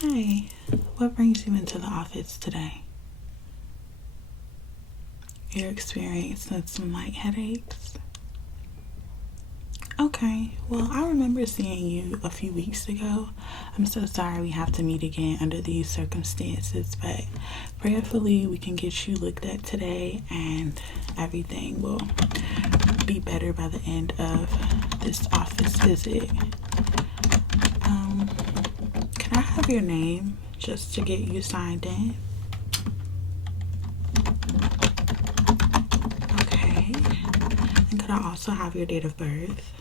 Hi, what brings you into the office today? You're experiencing some light headaches? Okay, well, I remember seeing you a few weeks ago. I'm so sorry we have to meet again under these circumstances, but prayerfully we can get you looked at today and everything will be better by the end of this office visit. Can I have your name just to get you signed in? Okay. And could I also have your date of birth?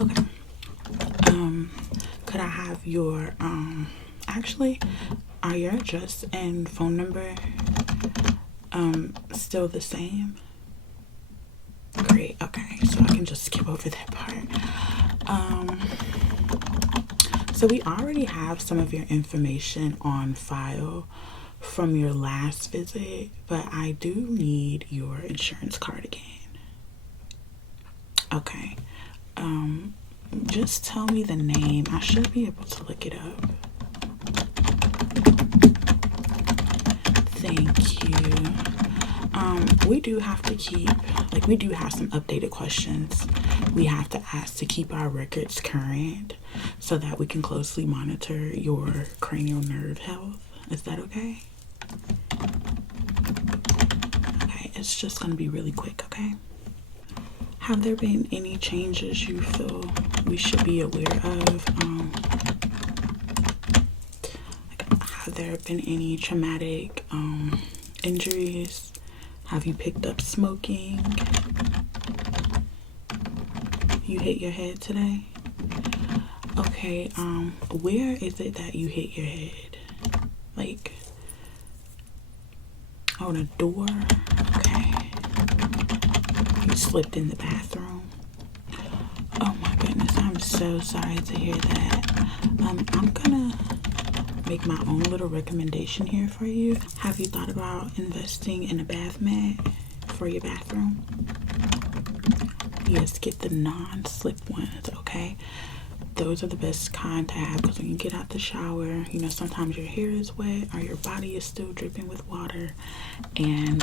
Okay. Could I have your actually, are your address and phone number still the same? Great. Okay, so I can just skip over that part. So we already have some of your information on file from your last visit, but I do need your insurance card again. Okay. Just tell me the name. I should be able to look it up. Thank you. We do have to we do have some updated questions we have to ask to keep our records current so that we can closely monitor your cranial nerve health. Is that okay? Okay, it's just going to be really quick, okay? Have there been any changes you feel we should be aware of? Have there been any traumatic injuries? Have you picked up smoking? You hit your head today? Okay, where is it that you hit your head? Like, on a door? Okay. You slipped in the bathroom? Oh my goodness, I'm so sorry to hear that. I'm gonna make my own little recommendation here for you. Have you thought about investing in a bath mat for your bathroom? Yes, get the non-slip ones, okay? Those are the best kind to have because when you get out the shower, you know, sometimes your hair is wet or your body is still dripping with water, and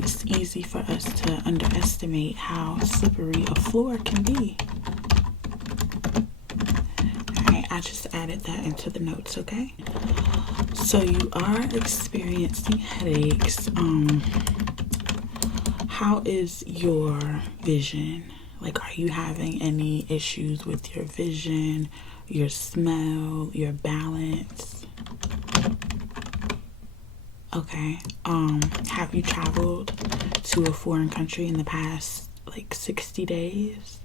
it's easy for us to underestimate how slippery a floor can be. I just added that into the notes, okay? So you are experiencing headaches. How is your vision? Like, are you having any issues with your vision, your smell, your balance? Okay. Have you traveled to a foreign country in the past, like, 60 days?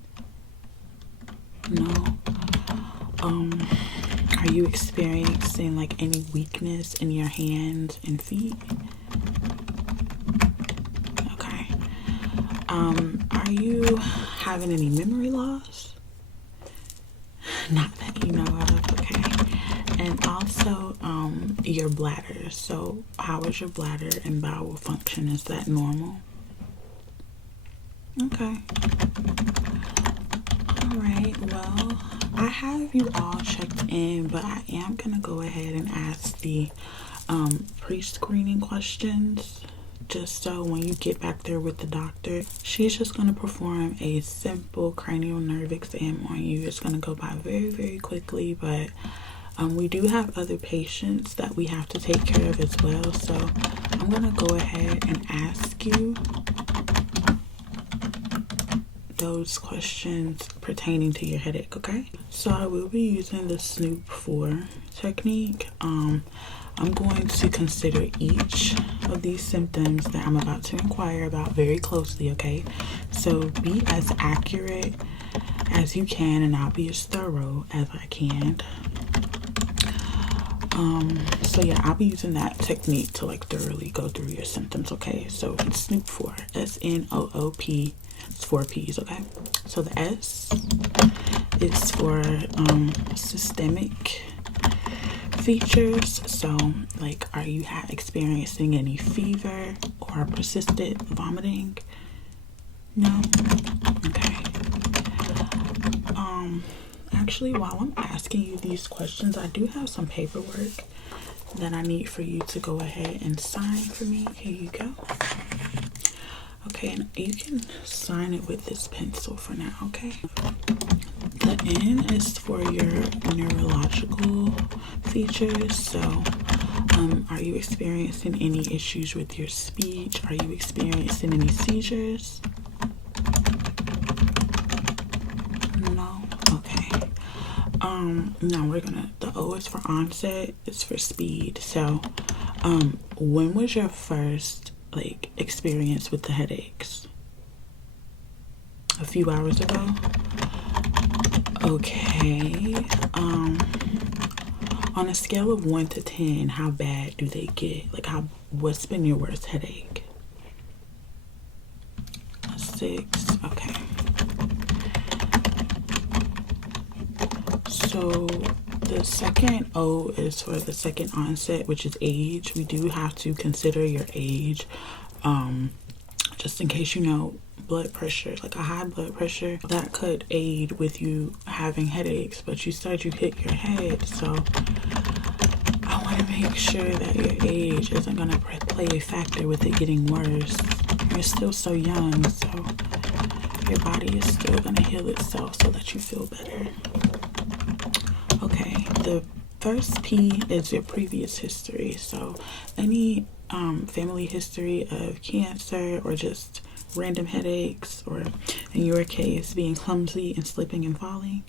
No. Are you experiencing like any weakness in your hands and feet? Okay. Are you having any memory loss? Not that you know of, okay. And also, your bladder. So how is your bladder and bowel function? Is that normal? Okay. All right, well, I have you all checked in, but I am gonna go ahead and ask the pre-screening questions, just so when you get back there with the doctor, she's just gonna perform a simple cranial nerve exam on you. It's gonna go by very, very quickly, but we do have other patients that we have to take care of as well, so I'm gonna go ahead and ask you those questions pertaining to your headache, okay? So I will be using the Snoop 4 technique. I'm going to consider each of these symptoms that I'm about to inquire about very closely, okay? So be as accurate as you can, and I'll be as thorough as I can. So yeah, I'll be using that technique to like thoroughly go through your symptoms, okay? So it's Snoop 4, S-N-O-O-P. It's 4 P's, okay? So the S is for systemic features. So like, are you experiencing any fever or persistent vomiting? No? Okay. Actually, while I'm asking you these questions, I do have some paperwork that I need for you to go ahead and sign for me. Here you go. Okay, and you can sign it with this pencil for now, okay? The N is for your neurological features. So, are you experiencing any issues with your speech? Are you experiencing any seizures? No? Okay. Now the O is for onset, it's for speed. So, when was your first experience with the headaches? A few hours ago? Okay. On a scale of 1 to 10, how bad do they get? What's been your worst headache? A 6. Okay. So the second O is for the second onset, which is age. We do have to consider your age, just in case blood pressure, like a high blood pressure, that could aid with you having headaches. But you said you hit your head, so I want to make sure that your age isn't going to play a factor with it getting worse. You're still so young, so your body is still going to heal itself so that you feel better. Okay, the first P is your previous history. So any family history of cancer or just random headaches, or in your case being clumsy and slipping and falling.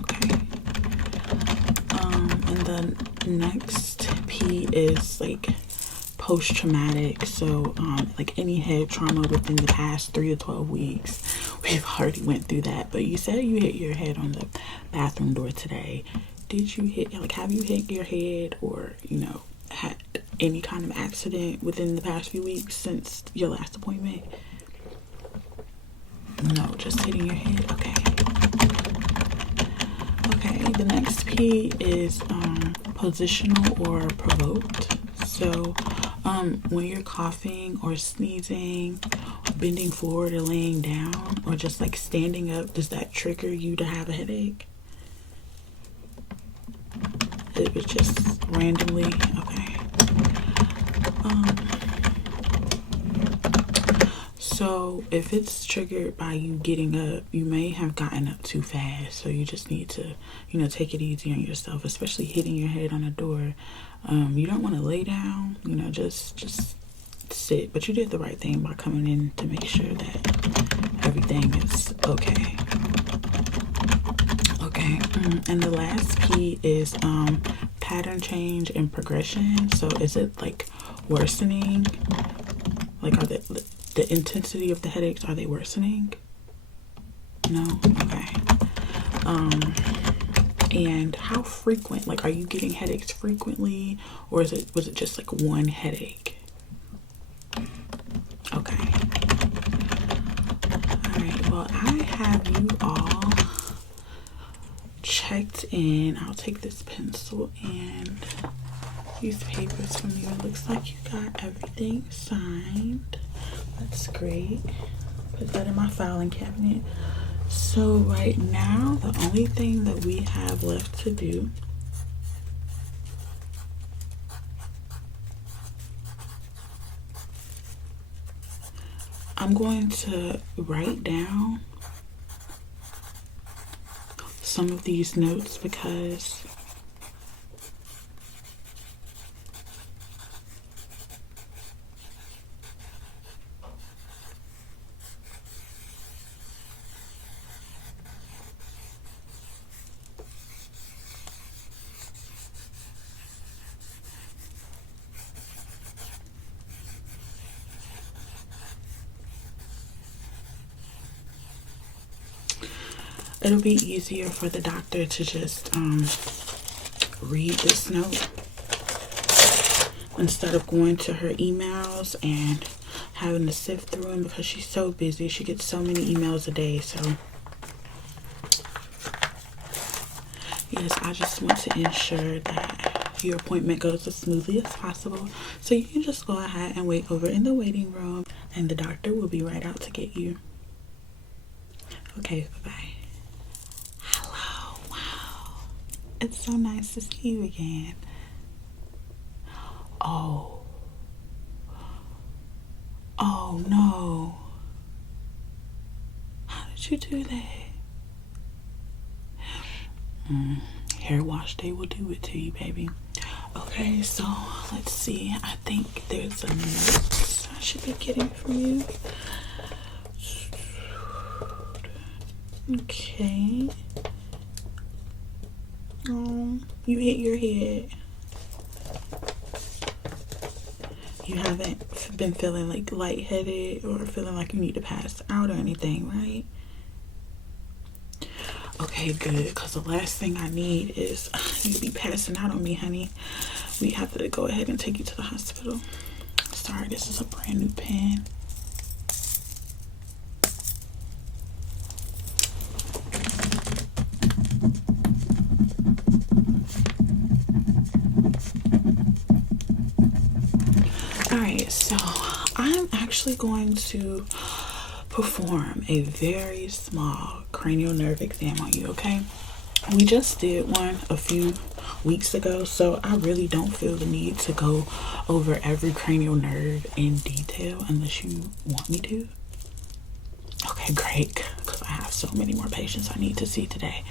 Okay. And the next P is post-traumatic. So any head trauma within the past 3 to 12 weeks. We've already went through that, but you said you hit your head on the bathroom door today. Did you have you hit your head, or had any kind of accident within the past few weeks since your last appointment? No, just hitting your head. Okay. Okay, the next P is positional or provoked. So when you're coughing or sneezing, bending forward or laying down, or just standing up, does that trigger you to have a headache? It was just randomly. Okay. So if it's triggered by you getting up, you may have gotten up too fast. So you just need to, take it easy on yourself, especially hitting your head on a door. You don't want to lay down, just sit. But you did the right thing by coming in to make sure that everything is okay. Okay, and the last P is pattern change and progression. So is it worsening? Are the intensity of the headaches, are they worsening? No? Okay. And how frequent? Are you getting headaches frequently, or was it just one headache? Okay. All right. Well, I have you all checked in. I'll take this pencil and these papers from you. It looks like you got everything signed. That's great. Put that in my filing cabinet. So right now, the only thing that we have left to do I'm going to write down some of these notes because it'll be easier for the doctor to just read this note instead of going to her emails and having to sift through them, because she's so busy. She gets so many emails a day. So yes, I just want to ensure that your appointment goes as smoothly as possible. So you can just go ahead and wait over in the waiting room. and the doctor will be right out to get you. Okay, bye-bye. Hello, wow. It's so nice to see you again. Oh. Oh, no. How did you do that? Hair wash day will do it to you, baby. Okay, so let's see. I think there's a note I should be getting from you. Okay. You hit your head. You haven't been feeling like lightheaded or feeling like you need to pass out or anything, right? Okay, good, because the last thing I need is you to be passing out on me, honey. We have to go ahead and take you to the hospital. Sorry, this is a brand new pen. Alright, so I'm actually going to perform a very small cranial nerve exam on you, okay? We just did one a few weeks ago, so I really don't feel the need to go over every cranial nerve in detail unless you want me to. Okay, great, because I have so many more patients I need to see today.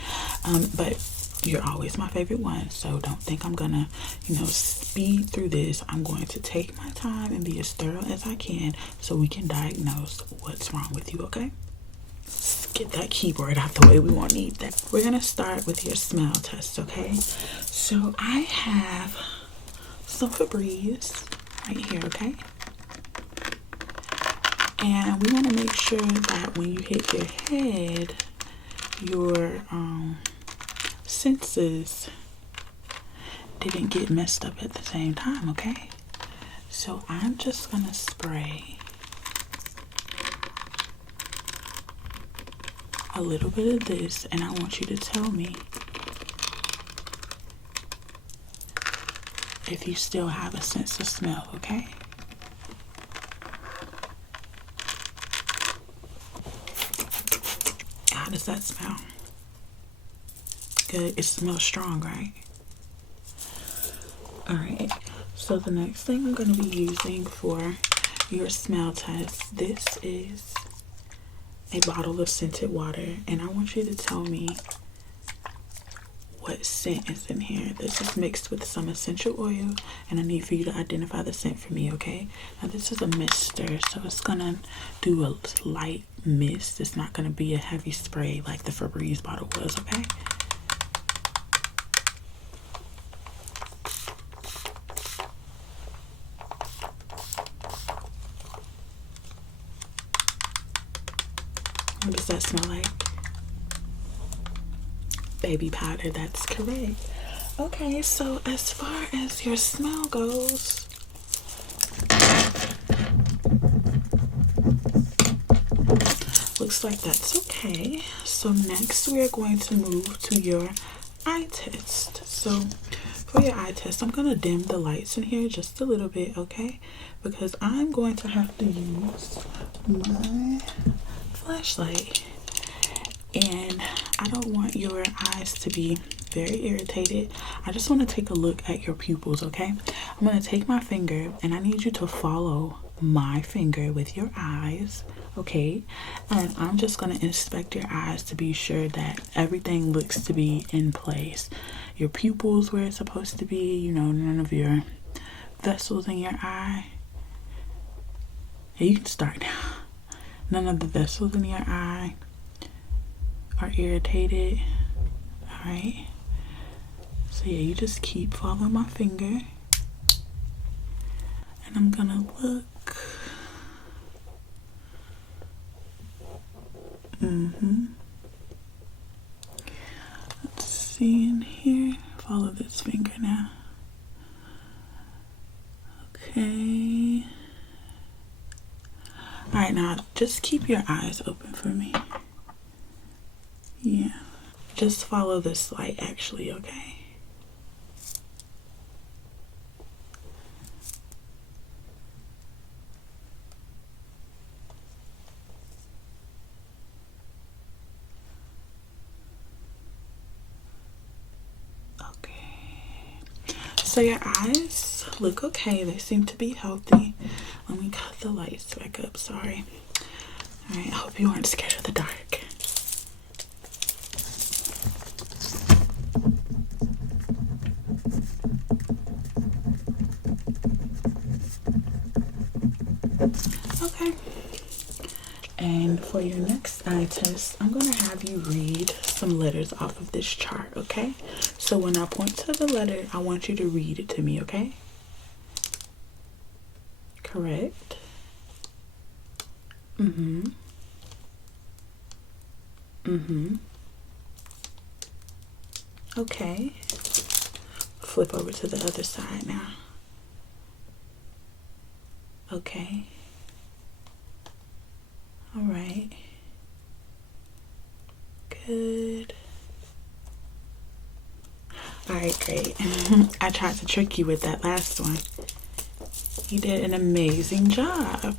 But you're always my favorite one, so don't think I'm gonna, speed through this. I'm going to take my time and be as thorough as I can so we can diagnose what's wrong with you, okay? Let's get that keyboard out the way. We won't need that. We're gonna start with your smell test, okay? So I have some Febreze right here, okay? And we want to make sure that when you hit your head, your senses didn't get messed up at the same time, okay? So I'm just gonna spray a little bit of this, and I want you to tell me if you still have a sense of smell, okay? How does that smell? Good. It smells strong, right? Alright, so the next thing I'm going to be using for your smell test, this is a bottle of scented water, and I want you to tell me what scent is in here. This is mixed with some essential oil, and I need for you to identify the scent for me, okay? Now this is a mister, so it's gonna do a light mist. It's not gonna be a heavy spray like the Febreze bottle was, okay? What does that smell like? Baby powder, that's correct. Okay, so as far as your smell goes, looks like that's okay. So next we're going to move to your eye test. So for your eye test, I'm going to dim the lights in here just a little bit, okay? Because I'm going to have to use my flashlight, and I don't want your eyes to be very irritated. I just want to take a look at your pupils, okay? I'm going to take my finger, and I need you to follow my finger with your eyes, okay? And I'm just going to inspect your eyes to be sure that everything looks to be in place. Your pupils where it's supposed to be, none of your vessels in your eye. Yeah, you can start now. None of the vessels in your eye are irritated. Alright. So yeah, you just keep following my finger. And I'm gonna look. Let's see in here. Follow this finger now. Okay. Alright, now just keep your eyes open for me. Yeah. Just follow this light actually, okay? So your eyes look okay. They seem to be healthy. Let me cut the lights back up. Sorry. All right. I hope you aren't scared of the dark. Okay. And for your next eye test, I'm going to have you read some letters off of this chart, okay? So when I point to the letter, I want you to read it to me, okay? Correct. Mm-hmm. Mm-hmm. Okay. Flip over to the other side now. Okay. All right. Good. All right, great. I tried to trick you with that last one. You did an amazing job.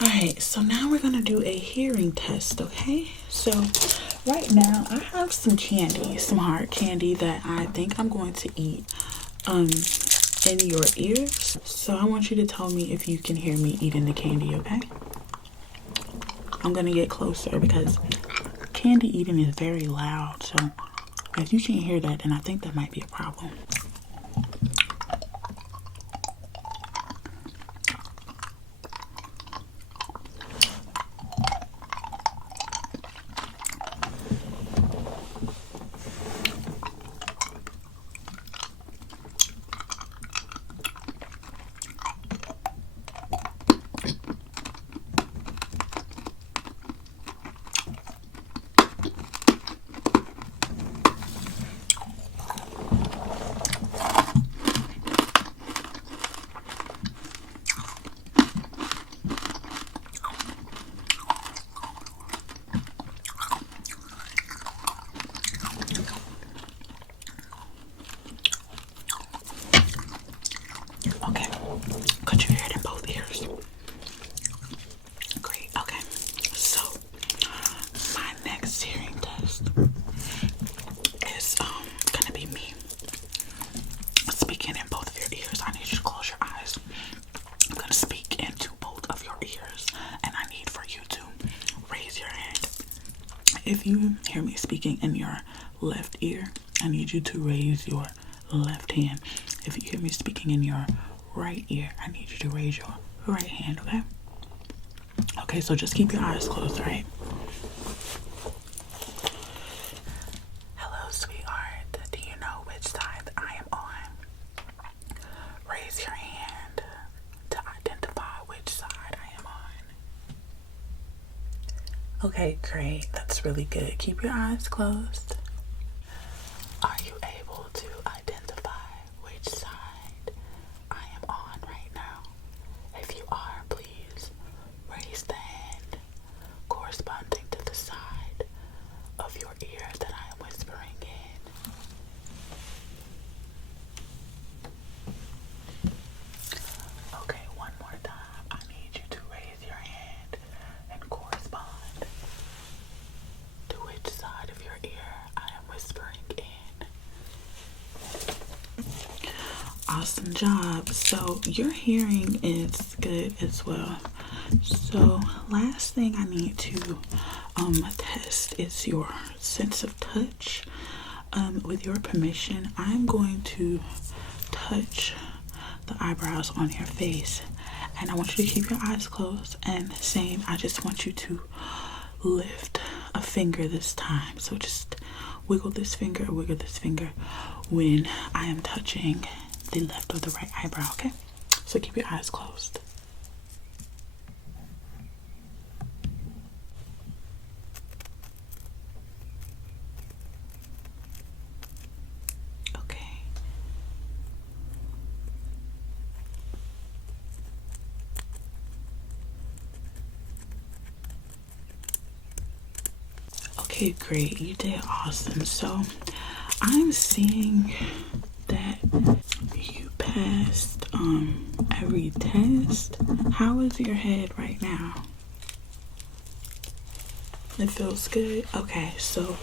All right, so now we're gonna do a hearing test, okay? So right now I have some candy, some hard candy that I think I'm going to eat in your ears. So I want you to tell me if you can hear me eating the candy, okay? I'm gonna get closer because candy eating is very loud. So if you can't hear that, then I think that might be a problem. Okay, could you hear it in both ears? Great, okay. So, my next hearing test is gonna be me speaking in both of your ears. I need you to close your eyes. I'm gonna speak into both of your ears, and I need for you to raise your hand. If you hear me speaking in your left ear, I need you to raise your left hand. If you hear me speaking in your right ear, I need you to raise your right hand, okay? Okay, so just keep your eyes closed, all right? Hello, sweetheart. Do you know which side I am on? Raise your hand to identify which side I am on. Okay, great. That's really good. Keep your eyes closed. Are you able to identify which side I am on right now? If you are, please raise the hand corresponding to the side of your ear that I am whispering in. Okay, one more time. I need you to raise your hand and correspond to which side of your ear I am whispering in. Awesome job. So your hearing is good as well. So last thing I need to test is your sense of touch. With your permission, I'm going to touch the eyebrows on your face, and I want you to keep your eyes closed, and same, I just want you to lift a finger this time. So just wiggle this finger when I am touching the left or the right eyebrow, okay? So keep your eyes closed. Okay. Okay, great. You did awesome. So I'm seeing that you passed every test. How is your head right now? It feels good. Okay, so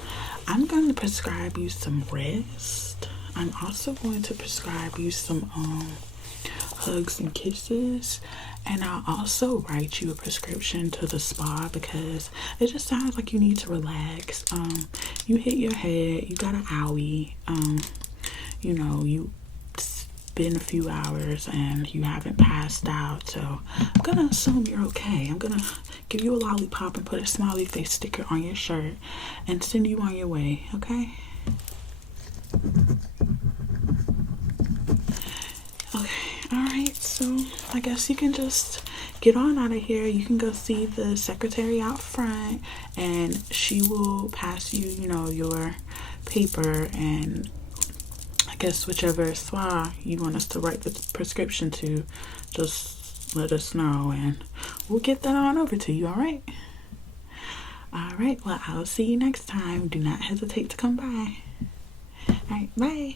I'm going to prescribe you some rest. I'm also going to prescribe you some hugs and kisses, and I'll also write you a prescription to the spa because it just sounds like you need to relax. You hit your head, you got an owie, you know, you been a few hours and you haven't passed out, so I'm gonna assume you're okay. I'm gonna give you a lollipop and put a smiley face sticker on your shirt and send you on your way, okay? Okay, alright, so I guess you can just get on out of here. You can go see the secretary out front and she will pass you, you know, your paper, and I guess whichever spa you want us to write the prescription to, just let us know and we'll get that on over to you, alright? Alright, well, I'll see you next time. Do not hesitate to come by. Alright, bye.